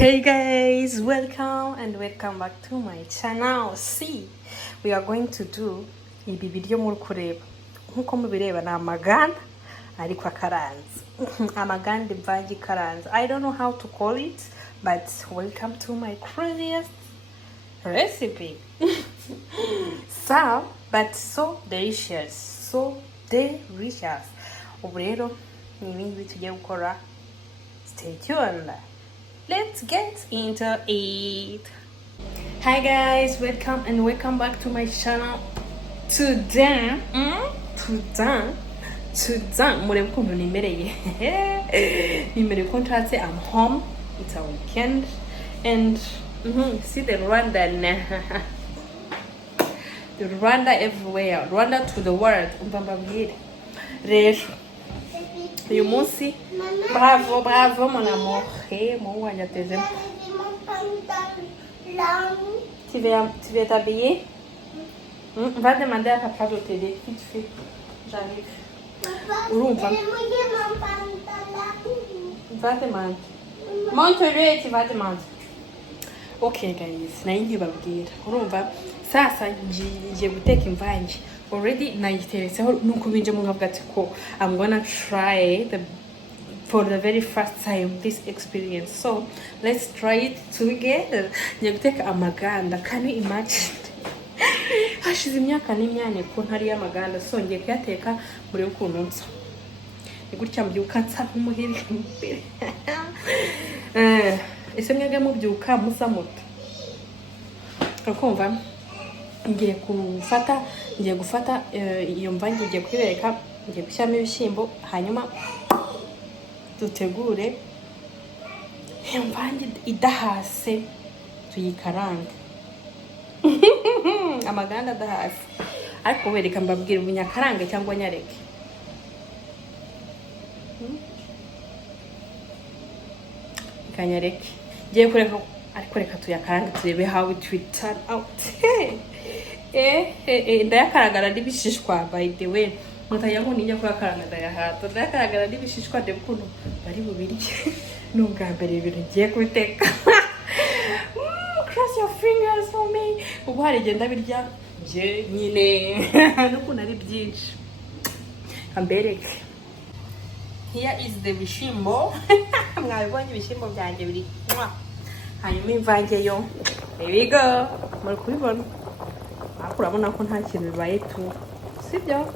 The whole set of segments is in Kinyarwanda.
Hey guys, welcome back to my channel. See, we are going to do ibi biryo muri kureba nkuko mubireba na amaganda ariko akaranze amaganda imvange karanze. I don't know how to call it, but welcome to my craziest recipe. So delicious. Ubu rero ni ibintu tugiye gukora. Stay tuned. Let's get into it. Hi guys, welcome back to my channel. Today murebe ukuntu nimereye. Nimereye ko nshatse, I'm home, it's a weekend, and see the Rwandan the Rwanda everywhere, Rwanda to the world. Mbambabwire rero uyu munsi bravo mon amour. Mon wanjye atezemo. Tu veux t'habiller? Va demander à papa de t'aider. Vite fait. J'arrive. Urumva? Va demander. Montre-lui et tu vas demander. Okay guys, nayo nkibabwira. Urumva? Sasa ngiye guteka imvange. Already nayiteretseho nuko binje mu nkavuga ati ko I'm gonna try for the very first time this experience, so let's try it together. Ngiye guteka amaganda. Can you imagine? Hashize imyaka n'imyanya ko ntari amaganda, so ngiye kuyateka muri ukuntu nsa. Ni gutya mbyuka nsa nk'umuhiri imbere. Ese mwege mubyuka musa muto. Ukumva? Ngiye gufata iyo mvange, ngiye kwibereka, ngiye gushyiramo ibishyimbo, hanyuma dutegure iyo mvange idahase tuyikarange. Amaganda adahase. Ariko wereka mbabwira ubunyakarange cyangwa nyareke. Ikanyareke. Ngiye kureka, ariko reka tuyakarange turebe how it will turn out. Ndayakaragara n'ibishishwa, by the way. Mutaya ngo nijya kuyakaranga ndayahato. Ndayakaragara n'ibishishwa de kuno bari bubirye. Nubwa mbere ibintu ngiye kubiteka. Cross your fingers for me. Ubu hari genda birya je nyine. Nuko nari byinshi. Ambereke. Here is the bishimbo. Mwabibonye ibishimbo byanjye biri. Hanyuma imvange yo. Here we go. Muri kubibona. Urabona ko nta kintu bibaye tu, sibyo?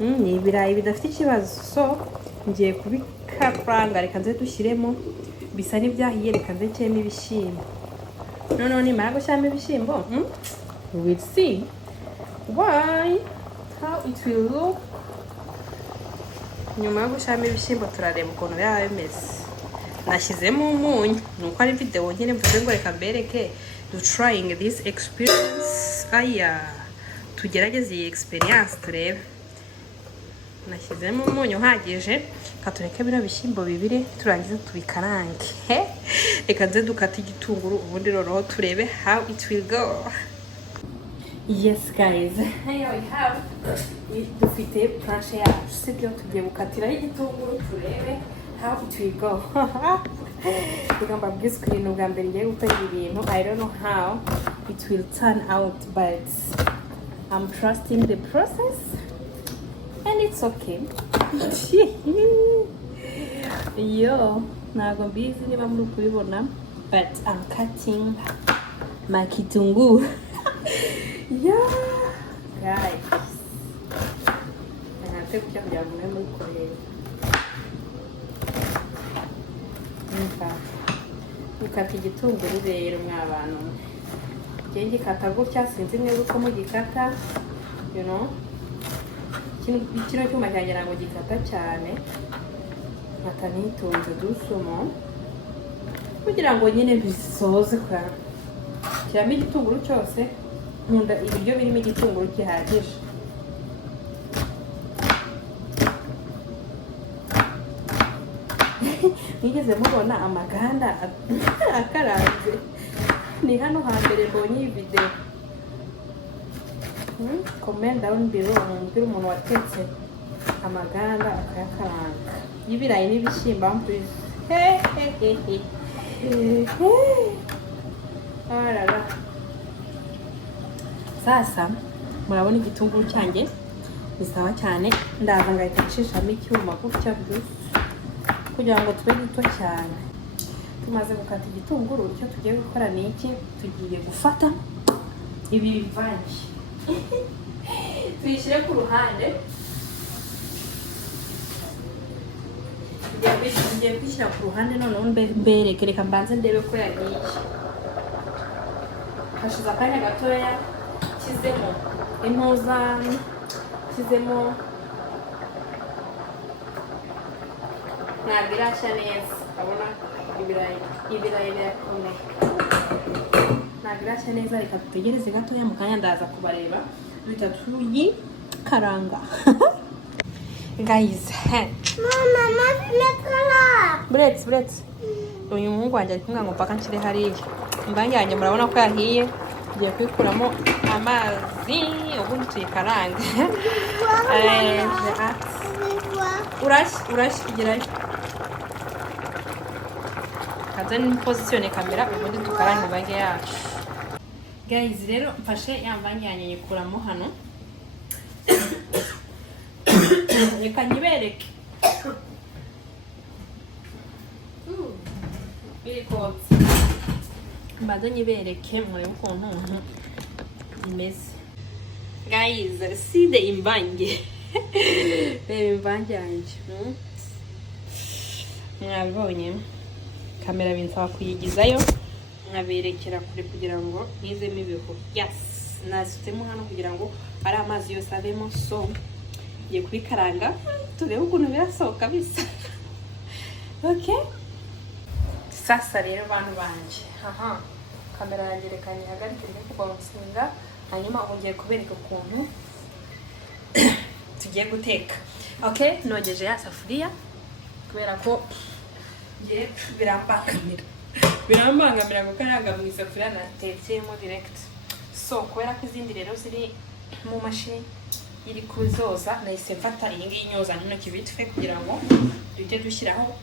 Ni ibirayi bidafite ikibazo, so ngiye kubikaranga. Reka nze dushyiremo, bisa n'ibyahiye. Reka nze nshyiremo ibishyimbo. Noneho nimara gushyiramo ibishyimbo, we will see how it will look. Nyuma yo gushyiramo ibishyimbo turareba ukuntu byaba bimeze. Nashyizemo umunyu, nuko ari video nyine mvuze ngo reka mbereke to trying this experience. Tugerageze iyi experience turebe. Nashyizemo umunyu uhagije, katureke bino bishyimbo bibiri turangiza tubikarange. Reka nze dukata igitunguru, ubundi noneho turebe how it will go. Yes guys, here we have dufite planche yacu, sibyo? Tugiye gukatiraho igitunguru turebe how it will go. Igamba bwiscreen ubwa mbere ngiye gukora ibintu. I don't know how it will turn out, but I'm trusting the process and it's okay. Yo, ntabwo mbizi niba muri kubibona, but I'm cutting my kitunguu. Yeah guys, ntabwo kugira kugira ngo mwe muri kureba. Ukata igitunguru rero mw'abantu. Ngiye ngikata gutya, sinzi neza uko mugikata, you know. Kino cyuma cyanjye ngo gikata cyane. Nkata nitonze dusumo kugira ngo nyine bisoze kwa. Cyamo igitunguru cyose, nkunda ibiryo birimo igitunguru gihagije. Nigeze mubona amaganda akaranze. Ni hano hambere mbonye iyi video. Comment down below mbwira umuntu watetse amaganda akayakaranga. Y'ibirayi n'ibishyimbo, please. Arara. Sasa murabona igitunguru cyanjye bisawa cyane, ndaza ngahita nshishamo icyuma gutya kugira ngo tube duto cyane. Tumaze gukata igitunguru, icyo tugiye gukora ni iki? Tugiye gufata ibi bivange tuyishyire ku ruhande. Tugiye kwishyira ku ruhande, noneho mbereke, reka mbanze ndebe ko yahiye. Hashize akanya gatoya, nshyizemo intuza, nshyizemo ntabwo irashya neza, urabona ibirayi birakomeye, ntabwo irashya neza. Reka dutegereze gatoya, mu kanya ndaza kubareba duhita tuyikaranga. Guys, mama buretse uyu muhungu wanjye ari kumwe ngo mpaka nshyire hariya. Imvange yanjye murabona ko yahiye, tugiye kuyikuramo amazi ubundi tuyikarange. urashya igerayo, kaza ni positione kamera ubundi tukarange imvange yacu. Guys, rero mfashe ya mvange yanjye nyikuramo hano. Reka nyibereke biri kotsa, mbaze nyibereke murebe ukuntu imeze. Guys, see the imvange. Reba imvange yanjye, mwabibonye. Kamera binsaba kuyigizayo nkaberekera kure kugira ngo ntizemo ibihu. Yes, nasutemo hano kugira ngo ari amazi yose avemo. So ngiye kubikaranga turebe ukuntu birasohoka bisa. Okay, sasa rero bantu banje, kamera yanjye reka nyihagarike ndi kubawunsinga, hanyuma ubu ngiye kubereka ukuntu tugiye guteka. Okay, nogeje ya safuriya kubera ko ngiye birambangamira gukaranga mu isafuriya natetsemo direct. So kubera ko izindi rero ziri mu mashini iri kuzoza, nahise mfata iyi ngiyi nyoza n'intoki bitwe kugira ngo duhite dushyiraho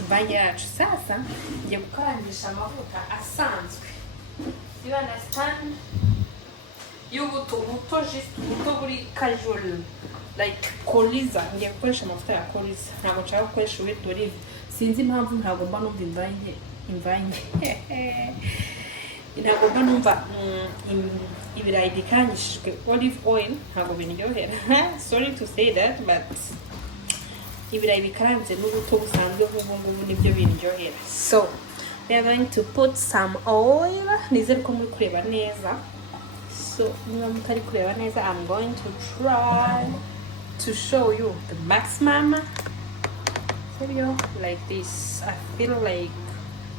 imvange yacu. Sasa ngiye gukarangisha amavuta asanzwe, you understand, y'ubuto buto buri casual like koriza. Ngiye gukoresha amavuta ya koriza, ntabwo nshaka gukoresha wet olive. Sinzi impamvu ntabwo mba numva imvange ntabwo mba numva ibirayi bikangishijwe olive oil ntabwo biryohera. Sorry to say that, but ibirayi bikaranze n'ubuto busanzwe nk'ubu nibyo biryohera. So we are going to put some oil. Nizere ko muri kureba neza. So niba mutari kureba neza, I'm going to try to show you the maximum. Video like this. I feel like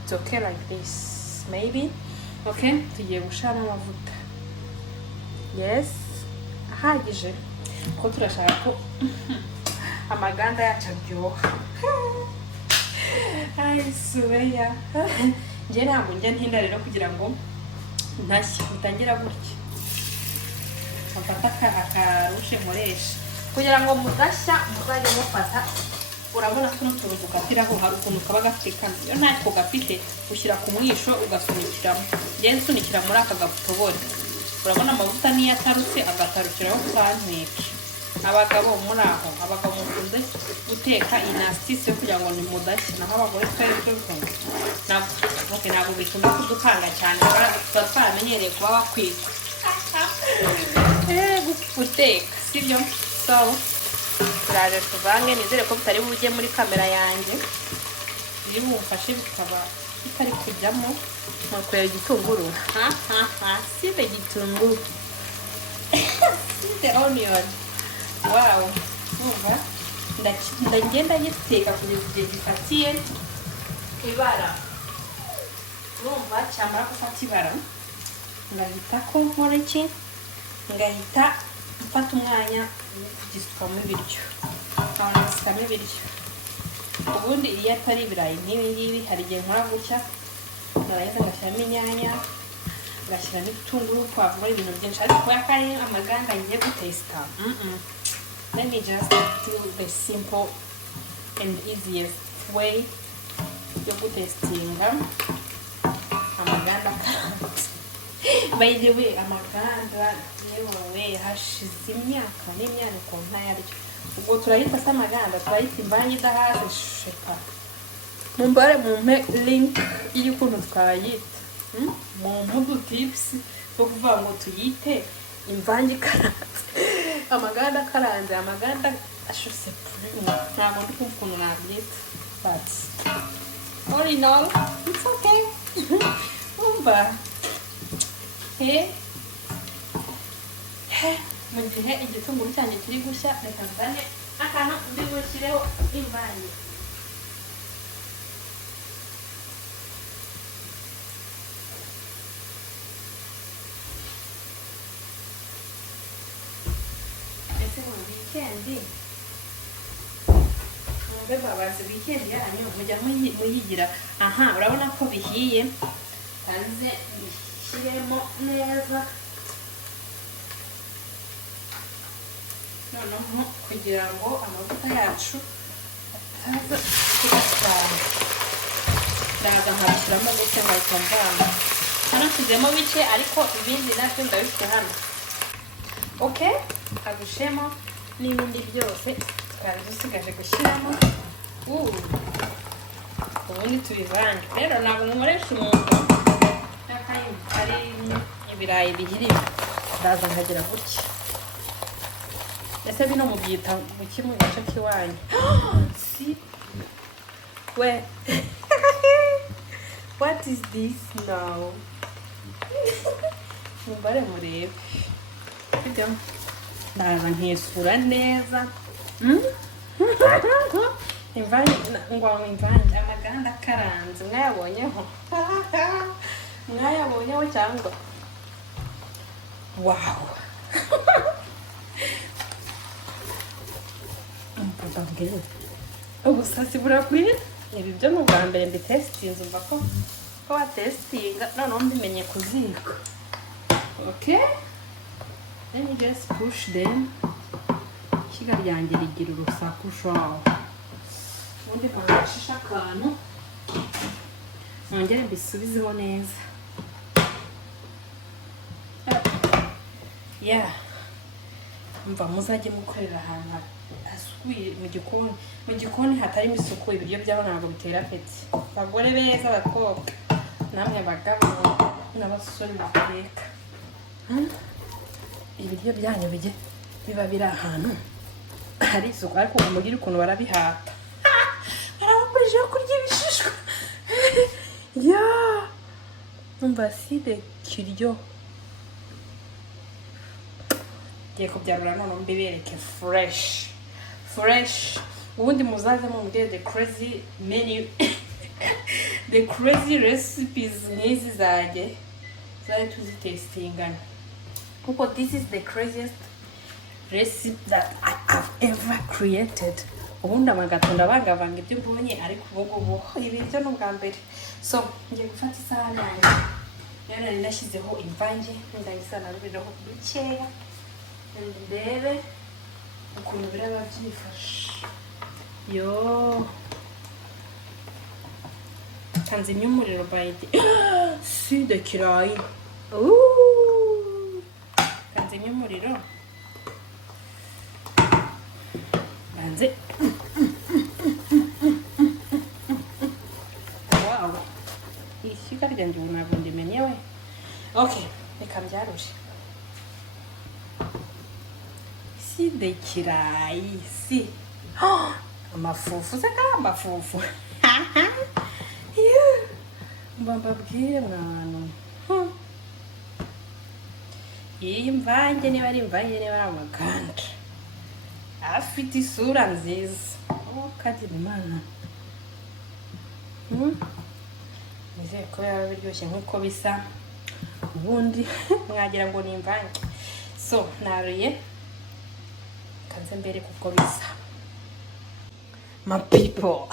it's okay like this, maybe. Okay, tugiye gushana amavuta. Yes, ahagije ko turashaka ko amaganda yacu aryoha. Ay subeya, nje ntabwo njya ntinda rero kugira ngo ntashye bitangira gutya. Mfata akarushe nkoresha kugira ngo mudashya muzajye mufata. Urabona ko n'utuntu dukatiraho hari ukuntu kaba gafite kano, iyo ntako gafite ushyira ku mwisho ugasunikiramo. Ngiye nsunikira muri aka gapotobore. Urabona amavuta niyo atarutse agatarukiraho kantwike. Abagabo muri aho, abagabo mukunze guteka inastisi yo kugira ngo nimudashya, naho abagore twebwe ntabwo bituma kudukanga cyane, tuba twaramenyereye kuba bakwika guteka, sibyo? So turaje tuvange, nizere ko bitari bujye muri kamera yanjye, biri bumfashe bikaba bitari kujyamo. Nuko igitunguru, si the gitunguru, si the onion. Wow, umva ndagenda giteka kugeza igihe gifatiye ibara. Urumva cyamara gufata ibara, ngahita ko nkora iki, ngahita mfata umwanya kugisukamo ibiryo. Nkabona ibiryo. Ubundi iyo atari ibirayi nk'ibi ngibi, hari igihe nkora gutya, narangiza ngashyiramo inyanya, ngashyiramo ibitunguru, pavuro, ibintu byinshi. Ariko yakari amaganda ngiye gutesta, let me just do the simple and easiest way yo gutestinga amaganda akaranze. By the way, amaganda yewe hashize imyaka n'imyaniko ntayaryo. Ubwo turayita se amaganda, turayita imvange idahase sheka. Mumbare mumpe link y'ukuntu twayita. Mu tips zo kuvuga ngo tuyite imvange ikaranze. Amaganda akaranze, amaganda ashuse ntabwo ndi kumva ukuntu nabyita. But all in all, it's okay. Umva mu gihe igitunguru cyanjye kiri gushya, reka nzane akantu ndi bushyireho imvange. Ese mu wikendi mwumve babazi wikendi yanyu mujya muyigira. Aha, urabona ko bihiye, hanze bishyiremo neza. Noneho kugira ngo amavuta yacu ataza kubatwara, ndaza nkabishyiramo gutya ngahita mvanga. Hano tuzemo bike ariko ibindi nabyo ndabifite hano. Okay, agushemo n'ibindi byose twari dusigaje gushyiramo. Ubundi tubivange. Rero ntabwo nkoresha umuntu ari ibirayi bihiriye, ndaza nkagira gutya. Ese bino mubyita mu kimwe gace kiwanyu? Si we what is this now? Mumbare murebe ibyo ndaza nkisura neza. Imvange amaganda akaranze mwayabonyeho? Mwayabonyeho cyangwa? Wow. Mbabwira ubusasi burakwiye. Ibi byo mu bwa mbere mbitestinze, umva ko watestinga noneho mbimenye ku ziko. Okay, let me just push them. Ishyiga ryanjye rigira urusaku shaho. Ubundi mpashisha akantu nongere mbisubizeho neza. Yeah, mva muzajye mukorera ahantu hasukuye mu gikoni hatarimo isuku. Ibiryo byaho ntabwo bitera apeti. Abagore beza, abakobwa, namwe bagabo n'abasore bateka, ibiryo byanyu bijye biba biri ahantu hari isuku. Ariko umugire ukuntu barabihata, barabakurije kurya ibishishwa. Umva side kiryo giye kubyarura none mbibereke fresh. Ubundi muzaze mumbwire the crazy menu the crazy recipes nk'izi zajye tuzitestingana, kuko this is the craziest recipe that I have ever created. Ubundi amagatunda bangavanga ibyo mbonye, ariko ubu ibiryo ni ubwa mbere. So ngiye gufata isahani yanjye, rero nari nashyizeho imvange, ndayisanaruriraho dukeya ndebe ukuntu biraba byifashe. Kanzimya umuriro bayidi si de kirayi. Kanzimya umuriro banze. Wow, ishyiga ryanjye ubu ntabwo ndimenyewe. Okay, reka mbyarure. Si de kirayi si amafufu se kama amafufu. Mbabwire mwana, iyi mvange niba ari imvange niba ari amaganda afite isura nziza. Kagira imana, nizere ko yaba biryoshye nk'uko bisa. Ubundi mwagira ngo ni imvange. So naruye kanze mbere kuko bisa. My people,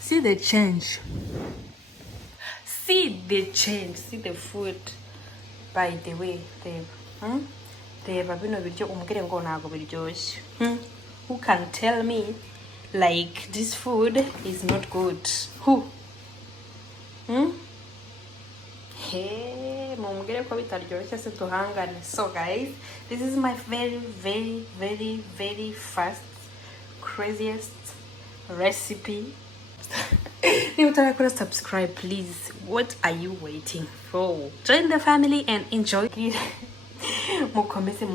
see the change. See the food. By the way, reba bino biryo umbwire ngo ntago biryoshye. Who can tell me like this food is not good? Who? mumbwire ko bitaryoshye se tuhangane. So guys, this is my very first craziest recipe. If you subscribe, please. What are you waiting for? Join the family and enjoy. Mukomeze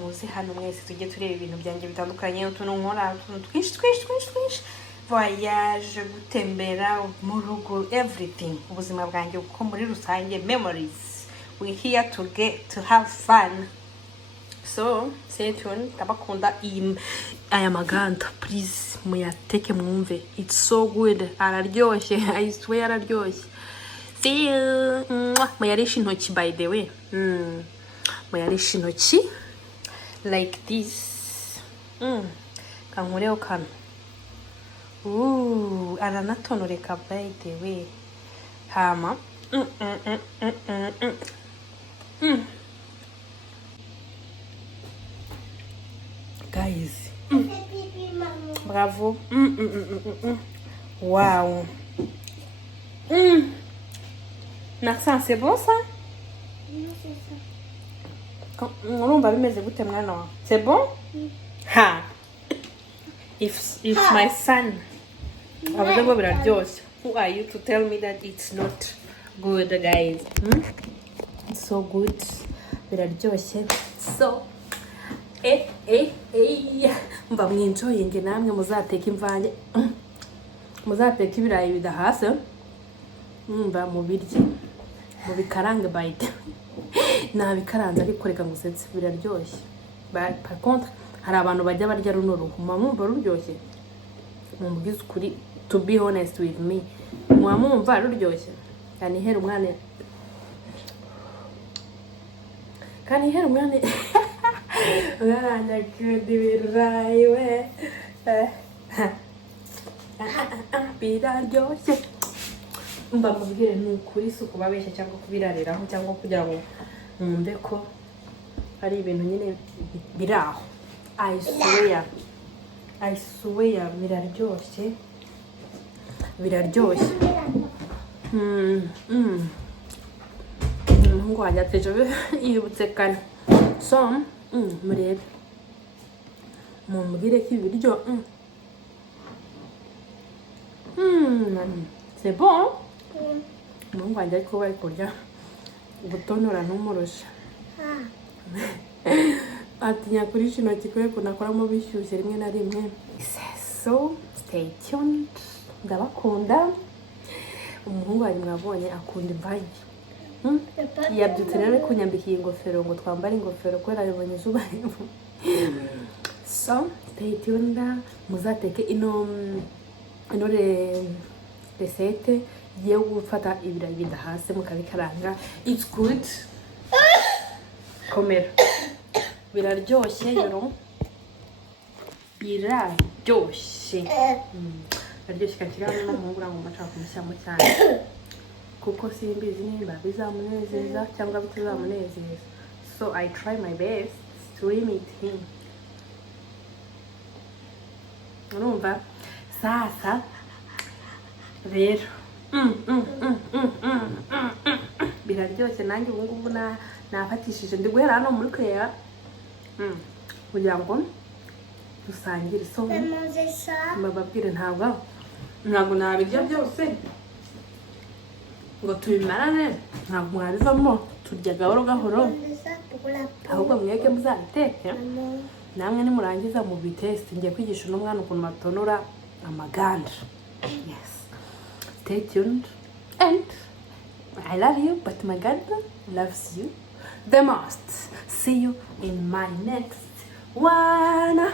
muze hano mwese tujye tureba ibintu byanjye bitandukanye, utuntu nkora, utuntu twinshi, voyage, gutembera mu rugo, everything. Ubuzima bwanjye uko muri rusange, memories. We here to have fun. So stay tuned. Tabakunda aya maganda, please muyateke mwumve. It's so good. Araryoshye. I swear araryoshye. Feel muyarisha intoki, by the way. Muyarisha intoki like this. Kankureho kano. Aranatonoreka, by the way. Hama. Guys, bravo. Wow. Narcisse, c'est bon ça? Non, c'est ça. On va bimeze gute mwana wa? C'est bon? Ha. If my son avuga ngo biraryoshe, who are you to tell me that it's not good, guys? It's so good. Biraryoshe. So mba mwinjoyinge namwe muzateka imvange, muzateka ibirayi bidahase, mba mubirye, mubikarange bayite. Nabikaranze ariko reka ngusetse biraryoshye. Par contre hari abantu bajya barya runo ruhuma, mwumva ruryoshye. Mumubwize ukuri, to be honest with me, mwumva ruryoshye. Kanihera umwana Rwanda kubirayi we. Biraryoshye. Mba mubwire ni ukuri, isuku babeshya cyangwa kubirariraho cyangwa kugira ngo mwumve ko ari ibintu nyine biraho. I swear biraryoshye. Ngo wanyateje yibutse kane. So murebe mumbwire ko ibiryo c'est bon. Mungu wanjye ariko bari kurya gutonora n'umurusha. Atinya kuri kino kikoye kunakoramo bishyushye rimwe na rimwe. So stay tuned. Ndabakunda. Umuhungu wanjye mwabonye akunda imvange. Yabyutse rero kunyambika ingofero ngo twambare ingofero kubera yabonye izuba. So stay tuned. Muzateke ino resete yo gufata ibirayi bidahase mukabikaranga. It's good. Komera. Biraryoshye yero. Biraryoshye. Biraryoshye kakira n'umuhungu ngo bashaka kumushyamo cyane. Kuko simbizi nimba bizamunezeza cyangwa bitazamunezeza. So I try my best to limit him. Urumva? Sasa rero biraryoshye nanjye ubu ngubu nafatishije ndi guhera hano muri kwera kugira ngo dusangire. So mbabwire ntabwo nabirya byose ngo tubimarane, ntabwo mwabivamo, turya gahoro gahoro, ahubwo mwebwe muzabiteke namwe nimurangiza mu bitest. Ngiye kwigisha n'umwana ukuntu batonora amaganda. Yes, stay tuned and I love you, but Amaganda loves you the most. See you in my next one.